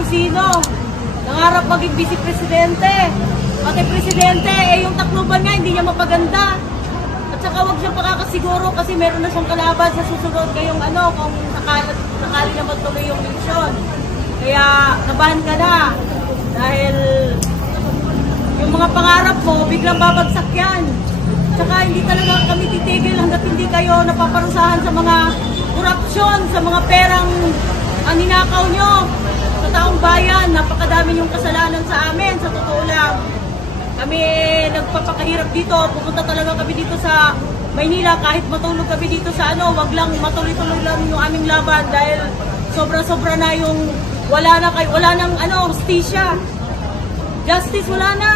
kung sino. Nangarap maging vice presidente. Pati presidente, yung takluban nga hindi niya mapaganda. At saka huwag siyang pakakasiguro kasi meron na siyang kalaban sa susunod ngayong kung sakali na magtuloy yung eleksyon. Kaya nabahan ka na. Dahil yung mga pangarap mo, biglang babagsak yan. Tsaka hindi talaga kami titigil hanggat hindi kayo napaparusahan sa mga korupsyon, sa mga perang ninakaw nyo sa taong bayan. Napakadami yung kasalanan sa amin, sa totoo lang. Kami nagpapakahirap dito, pupunta talaga kami dito sa Maynila kahit matulog kami dito sa wag lang matuloy-tuloy lang yung aming laban dahil sobra-sobra na yung wala nang hustisya. Justice wala na.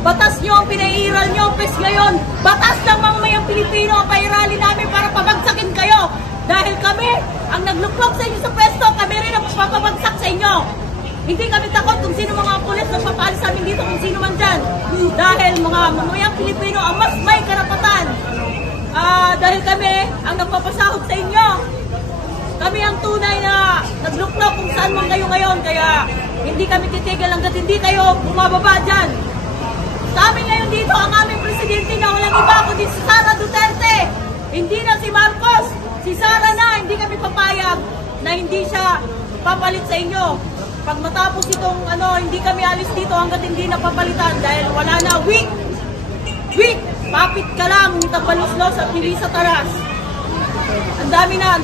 Batas nyo, pinairal nyo, pes ngayon. Batas ng mamamayang Pilipino, pairali namin para pabagsakin kayo. Dahil kami, ang nagluklok sa inyo sa pwesto, kami rin ang papabagsak sa inyo. Hindi kami takot kung sino mga pulis na papaalis sa amin dito, kung sino man dyan. Dahil mga mamamayang Pilipino ang mas may karapatan. Dahil kami ang nagpapasahod sa inyo. Kami ang tunay na nagluklok kung saan man kayo ngayon. Kaya hindi kami titigil hanggat hindi kayo bumababa dyan. Sa amin ngayon dito, ang aming presidente na walang iba kundi si Sara Duterte. Hindi na si Marcos, si Sara na. Hindi kami papayag na hindi siya papalit sa inyo. Pag matapos itong hindi kami alis dito hanggat hindi napapalitan dahil wala na. Weak! Papit ka lang, nitabaluslos at hindi sa taras. Ang dami ng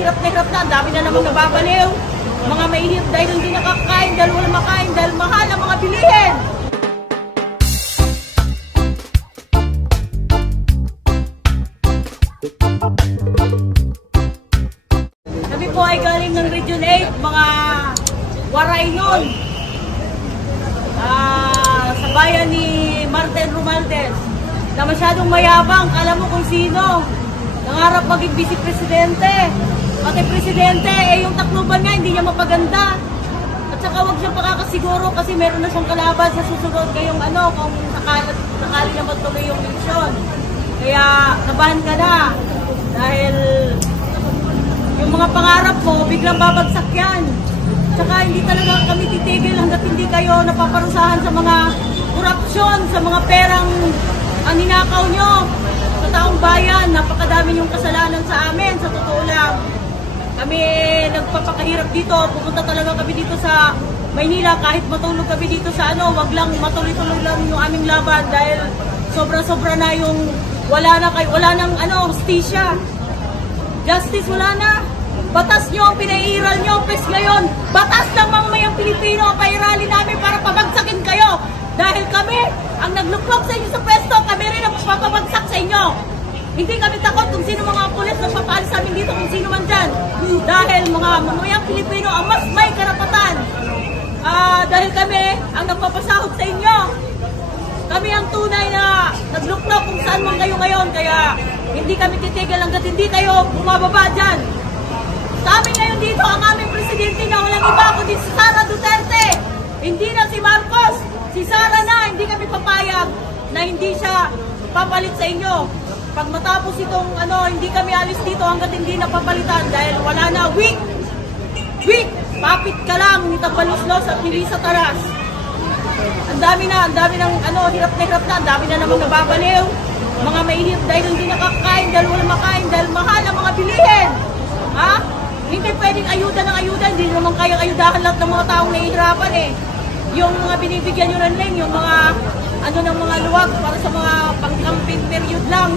hirap na, ang dami na namang nababaliw. Mga mahihirap dahil hindi nakakain, dahil wala makain, dahil mahal ang mga bilihin. Kami po ay galing ng Region 8, mga waray nun. Sa bayan ni Martin Romualdez, na masyadong mayabang, kala mo kung sino. Nangarap maging vice presidente. Pati presidente, yung takluban nga hindi niya mapaganda. At saka huwag siyang pakakasiguro kasi meron na siyang kalaban sa susunod ngayong kung sakali na magtuloy yung eleksyon. Kaya nabahan ka na. Dahil yung mga pangarap mo, biglang babagsak yan. Tsaka hindi talaga kami titigil hanggat hindi kayo napaparusahan sa mga korupsyon, sa mga perang ninakaw nyo sa taong bayan. Napakadami yung kasalanan sa amin, sa totoo lang. Kami nagpapakahirap dito, pupunta talaga kami dito sa Maynila kahit matulog kami dito sa wag lang matuloy-tuloy lang yung aming laban dahil sobra-sobra na yung wala nang hustisya. Justice wala na. Batas nyo, pinairal nyo, pes ngayon. Batas ng mamamayang Pilipino, pairali namin para pabagsakin kayo. Dahil kami, ang nagluklok sa inyo sa pwesto, kami rin ang papabagsak sa inyo. Hindi kami takot kung sino mga pulis na papaalis sa amin dito, kung sino man dyan. Dahil mga mamamayang Pilipino ang mas may karapatan. Dahil kami ang nagpapasahod sa inyo. Kami ang tunay na nagluklok kung saan man kayo ngayon. Kaya hindi kami titigil hanggat hindi kayo bumababa dyan. Sa amin ngayon dito, ang aming presidente na walang iba kundi si Sara Duterte. Hindi na si Marcos, si Sara na. Hindi kami papayag na hindi siya papalit sa inyo. Pag matapos itong hindi kami alis dito hanggat hindi napapalitan dahil wala na. Weak! Papit ka lang, nitabaluslos at hindi sa taras. Ang dami ng hirap na, ang dami na namang nababaliw. Mga mahihirap dahil hindi nakakain, dahil wala makain, dahil mahal ang mga bilihin. Hindi pwedeng ayuda ng ayuda, hindi naman kayang ayudahan lahat ng mga taong nahihirapan Yung mga binibigyan nyo lang, yung mga ng mga luwag para sa mga pang-camping period lang.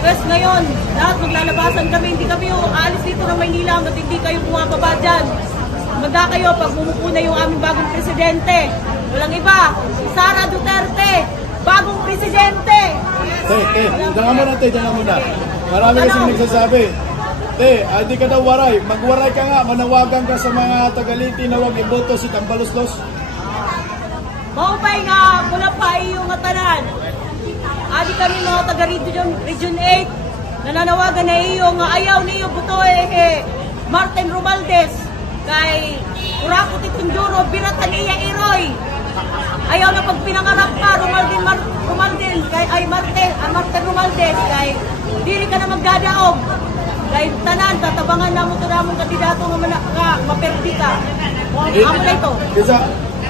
Tapos ngayon, lahat maglalabasan kami, hindi kami aalis dito ng Maynila hanggat hindi kayo bumababa dyan. Magda kayo pag bumupo na yung aming bagong presidente. Walang iba, si Sara Duterte, bagong presidente. Diyan muna. Marami kasing nagsasabi. Hindi ka daw waray. Magwaray ka nga, manawagan ka sa mga Tagaliti na huwag iboto si Tambaluslos. Maupay nga, mula pa iyong atanan. Adi kami mga taga-Region 8, nananawagan na iyo nga ayaw na iyo buto Martin Romualdez, kay Urako Titunduro, Biratania Iroy. Ayaw na pag pinangarap ka, Martin Romualdez, kay dili ka na magdadaog. Kay tanan, tatabangan na mo ito namong kandidato nga maperdi ka. Amo na ito. Isa,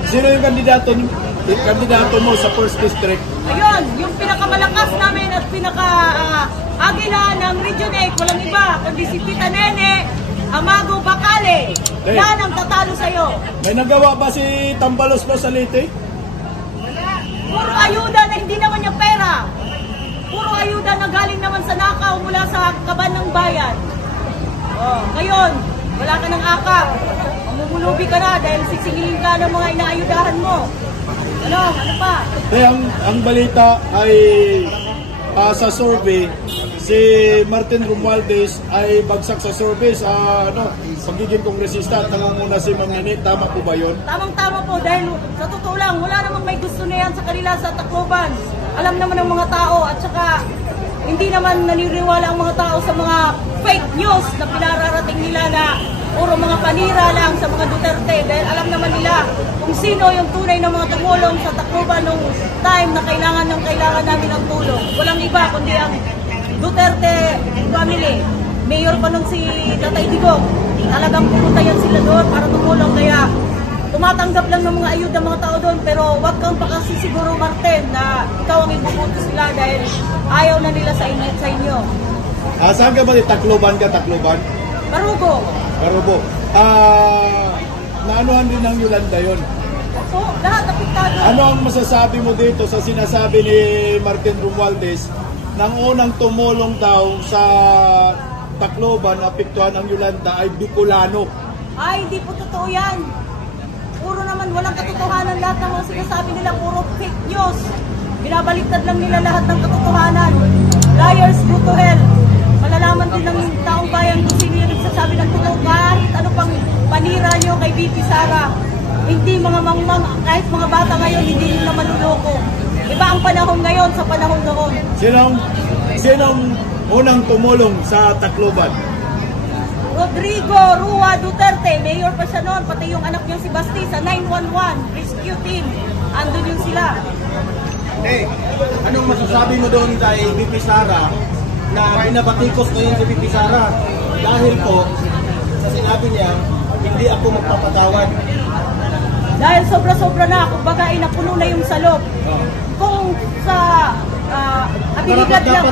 sino yung kandidato mo sa first district? Ayun, yung pinakamalakas namin at pinaka-agila ng Region 8, walang iba, kundi si Tita Nene Amago Bacale. Yan ang tatalo sa'yo. May nagawa ba si Tambalos mo sa Leyte? Puro ayuda na hindi naman niya pera. Puro ayuda na galing naman sa nakaw mula sa kaban ng bayan. Oh, ngayon, wala ka ng akap. Mamumulubi ka na dahil sisingilin ka ng mga inaayudahan mo. Ano pa? Ang balita ay sa survey, si Martin Romualdez ay bagsak sa survey sa pagiging kongresista at nangunguna si Ma'am Nene. Tama po ba yun? Tamang-tama po dahil sa totoo lang, wala namang may gusto na yan sa kanila sa Tacloban. Alam naman ng mga tao at saka hindi naman naniniwala ang mga tao sa mga fake news na pinararating nila na puro mga panira lang sa mga Duterte dahil alam naman nila kung sino yung tunay na mga tumulong sa Tacloban nung time na kailangan namin ng tulong. Walang iba kundi ang Duterte family. Mayor pa nung si Tatay Digong. Talagang pumunta yan sila doon para tumulong kaya tumatanggap lang ng mga ayuda mga tao doon pero wag kang pakasisiguro Martin na ikaw ang ibubuto sila dahil ayaw na nila sa inyo. Saan ka ba? Tacloban ka? Tacloban? Marugo. Marugo. Naanuhan din ng Yolanda yun. Opo, lahat apektado. Ano ang masasabi mo dito sa sinasabi ni Martin Romualdez nang unang tumulong daw sa Tacloban na apektuhan ng Yolanda ay Bicolano? Ay, hindi po totoo yan. Puro naman, walang katotohanan lahat ng mga sinasabi nila, puro fake news. Binabaliktad lang nila lahat ng katotohanan. Liars go to hell. Malalaman din ng taong bayan kung sino yung nagsasabi ng totoo kahit ano pang panira nyo kay BP Sara. Hindi mga mangmang, kahit mga bata ngayon, hindi nyo na manuloko. Iba ang panahon ngayon sa panahon noon. Sinong unang tumulong sa Tacloban? Rodrigo Rua Duterte, mayor pa siya noon, pati yung anak niya si Basti sa 911 rescue team. Andun yung sila. Anong masasabi mo doon kay BP Sara na binabatikos ngayon si BP Sara dahil po sa sinabi niya, hindi ako magpapatawad. Dahil sobra-sobra na, kumbaga ay napuno na yung salop. Kung sa abilidad lang...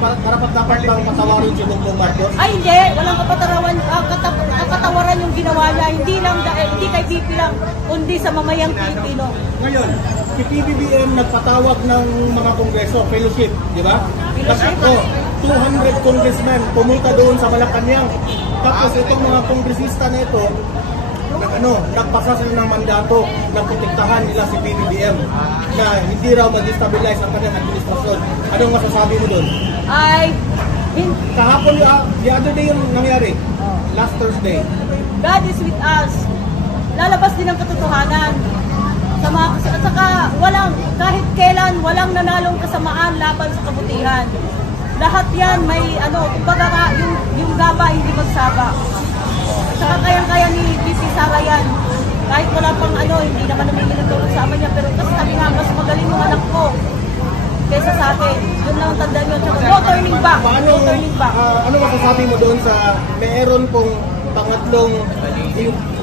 Karapat-dapat bang patawarin si Bongbong Marcos? Ay hindi, walang kapatawaran yung ginawa niya. Hindi lang dahil, hindi kay BP lang, kundi sa mamayang Pilipino. Ngayon, si PBBM nagpatawag ng mga kongreso, fellowship, di ba? Fellowship? 200 congressmen pumunta doon sa Malacanang. Tapos itong mga kongresista na ito, nagpasa sila ng mandato na protektahan nila si PBBM na hindi raw mag-destabilize ang kanyang administrasyon. Anong masasabi mo doon? Kahapon, the other day yung nangyari, last Thursday. God is with us. Lalabas din ang katotohanan. At saka kahit kailan, walang nanalong kasamaan laban sa kabutihan. Lahat yan may kumbaga nga, yung gaba hindi magsaba. Saka kayang-kaya ni BP Sara yan. Kahit wala pang hindi naman namimili ng tulong sa ama niya. Pero kasi sabi nga, mas magaling yung anak ko kaysa sa akin. Yun lang ang tanda nyo. No turning back. No turning back. Ano masasabi mo doon sa meron pong pangatlong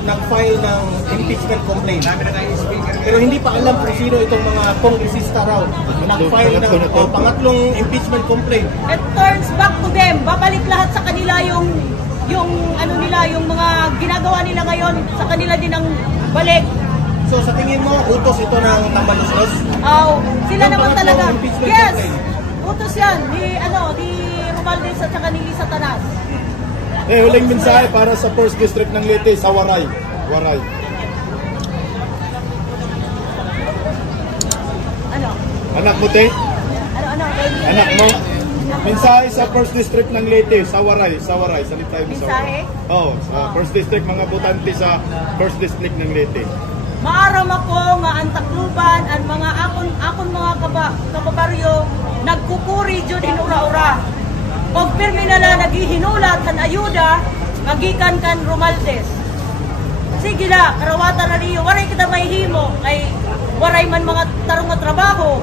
nag-file ng impeachment complaint? Pero hindi pa alam kung sino itong mga kongresista raw. Nag-file ng pangatlong impeachment complaint. It turns back to them. Babalik lahat sa kanila yung mga ginagawa nila ngayon, sa kanila din ang balik. So sa tingin mo, utos ito ng Tambaluslos? Sila naman talaga. Yes! Utos yan ni Romualdez at saka ni Lisa Tanas. Huling mensahe para sa First District ng Leyte sa Waray. Anak mo, te? Anak mo? Mensahe sa First District ng Leyte, sa Waray, salita tayo sa Waray. Sa First District, mga botante sa First District ng Leyte. Maaram ako nga ang Tacloban at mga akon mga kababaryo nagkukuri jud in ura-ura. Pag pirmi nala naghihinulat kan ayuda, magikan kan Romualdez. Sige na, karawatan na niyo, waray kita mahihimo, kay waray man mga tarong at trabaho,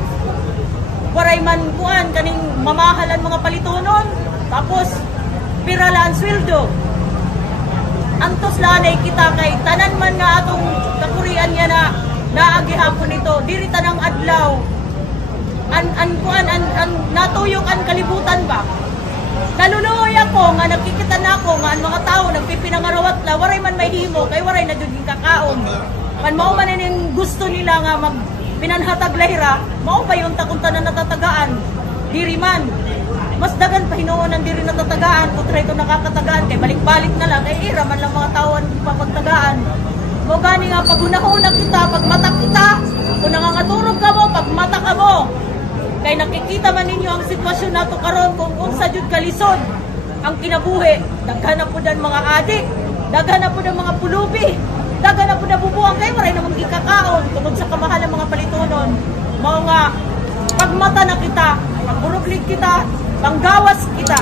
waray man kuan kaning mamahalan mga palitonon, tapos pirala ang sweldo. Antos lanay kita kay tanan man nga atong kakurian niya na naagihapon nito. Diri tanang adlaw. Natuyok ang kalibutan ba? Naluluoy ako nga nakikita na ako nga ang mga tao nagpipinangarawat la waray man may himo kay waray na jud kakaon. Man mao man ning gusto nila nga mag pinanhatag lahira, mao ba yung takunta na natatagaan? Diri man. Mas dagan pa hinuon ang diri natatagaan kontra ito nakakatagaan kay balik-balik na lang kay ira man lang mga tao ang papagtagaan. Mo gani nga pagunahon kita pag mata kita, kung nangangaturog ka mo pag mata ka mo. Kay nakikita man ninyo ang sitwasyon nato karon kung unsa jud kalisod ang kinabuhi. Daghan na pud ang mga adik, daghan na pud ang mga pulubi, daghan na pud ang bubuang kay waray namang gikakaon tungod sa kamahal ng mga palitonon. Mao nga pagmata na kita, pagburuglig kita, panggawas kita.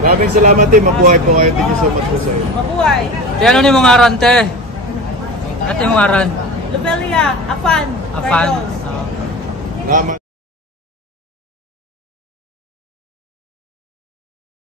Maraming salamat eh, mabuhay po kayo. Thank you so much po sa iyo. Mabuhay. Te, ano ni mong aran, te? Ate mong aran? Lobelia, Afan. Afan. Carlos. Salamat.